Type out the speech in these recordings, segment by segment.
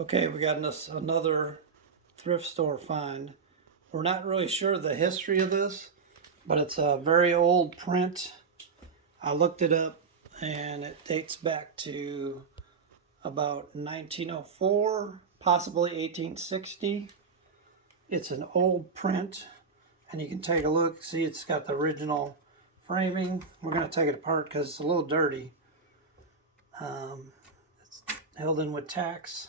Okay, we got us another thrift store find. We're not really sure the history of this, but it's a very old print. I looked it up and it dates back to about 1904, possibly 1860. It's an old print and you can take a look. See, it's got the original framing. We're going to take it apart because it's a little dirty. It's held in with tacks.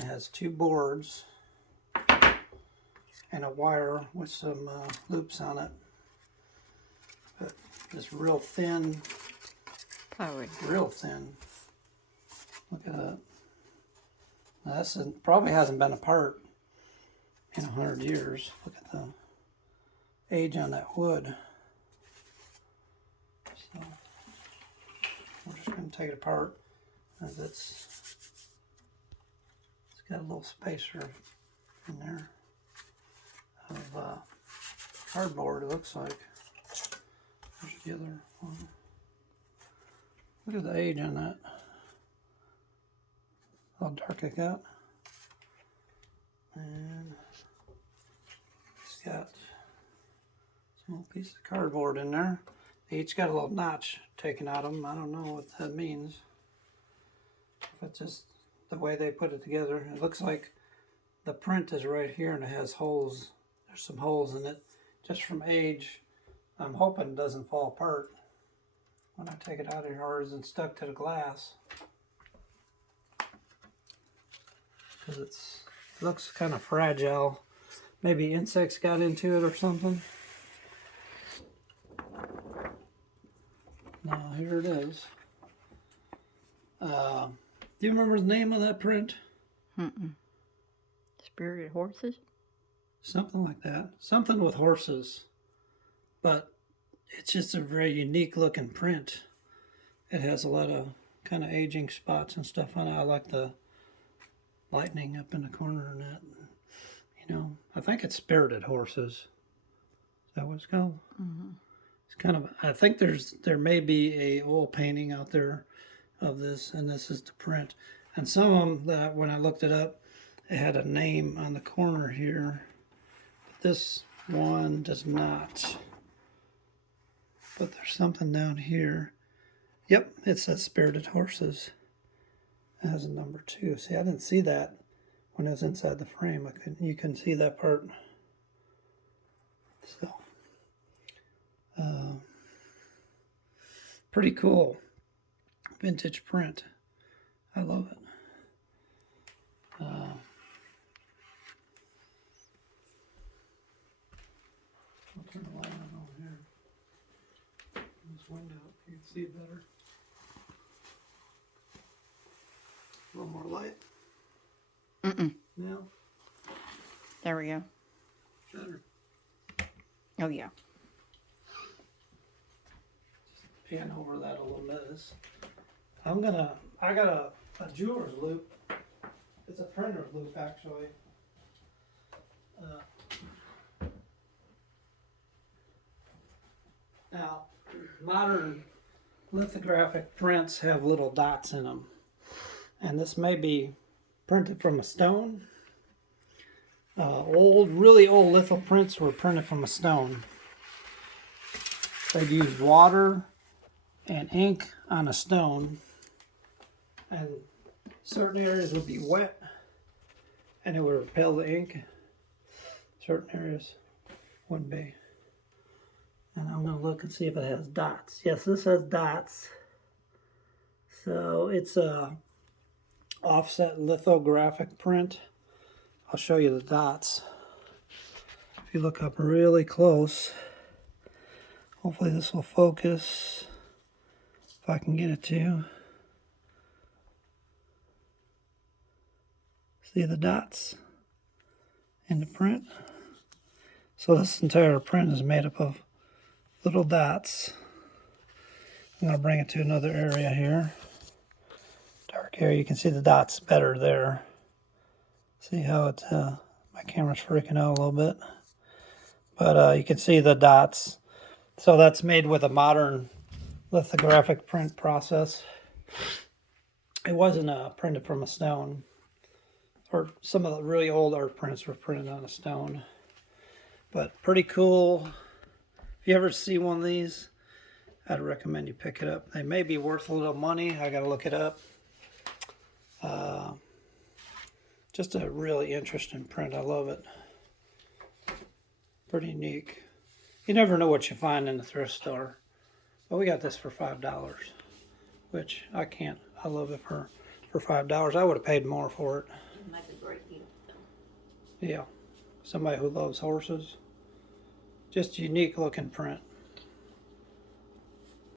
It has two boards and a wire with some loops on it. But it's real thin. Plywood. Real thin. Look at that. Now this probably hasn't been apart in 100 years. Look at the age on that wood. So we're just going to take it apart. As it's got a little spacer in there of cardboard, it looks like. There's the other one. Look at the age on that. How dark it got. And it's got a small piece of cardboard in there. They each got a little notch taken out of them. I don't know what that means. If it's just the way they put it together. It looks like the print is right here and it has holes. There's some holes in it just from age. I'm hoping it doesn't fall apart when I take it out of here or isn't stuck to the glass. Because it looks kind of fragile. Maybe insects got into it or something. Now here it is. Do you remember the name of that print? Spirited Horses? Something like that. Something with horses. But it's just a very unique looking print. It has a lot of kind of aging spots and stuff on it. I like the lightning up in the corner and that. You know, I think it's Spirited Horses. Is that what it's called? Mm-hmm. It's kind of, I think there may be a oil painting out there of this, and this is the print. And some of them that when I looked it up, it had a name on the corner here. But this one does not. But there's something down here. Yep, it says Spirited Horses. It has a number 2. See, I didn't see that when it was inside the frame. You couldn't see that part. So, pretty cool. Vintage print. I love it. I'll turn the light on over here. This window, you can see it better. A little more light. Now. There we go. Better. Oh, yeah. Pan over that a little bit. I got a jeweler's loop. It's a printer's loop, actually. Now, modern lithographic prints have little dots in them. And this may be printed from a stone. Really old litho prints were printed from a stone. They'd use water and ink on a stone, and certain areas would be wet and it would repel the ink. Certain areas wouldn't be. And I'm going to look and see if it has dots. Yes, this has dots. So it's a offset lithographic print. I'll show you the dots. If you look up really close, hopefully this will focus. If I can get it to. See the dots in the print? So this entire print is made up of little dots. I'm going to bring it to another area here. Dark area. You can see the dots better there. See how it, my camera's freaking out a little bit. But you can see the dots. So that's made with a modern lithographic print process. It wasn't printed from a stone, or some of the really old art prints were printed on a stone. But pretty cool. If you ever see one of these, I'd recommend you pick it up. They may be worth a little money. I gotta look it up. Just a really interesting print. I love it. Pretty unique. You never know what you find in the thrift store. But we got this for $5, which I can't. I love it for $5. I would have paid more for it. It might be great deal. Yeah, somebody who loves horses. Just a unique looking print.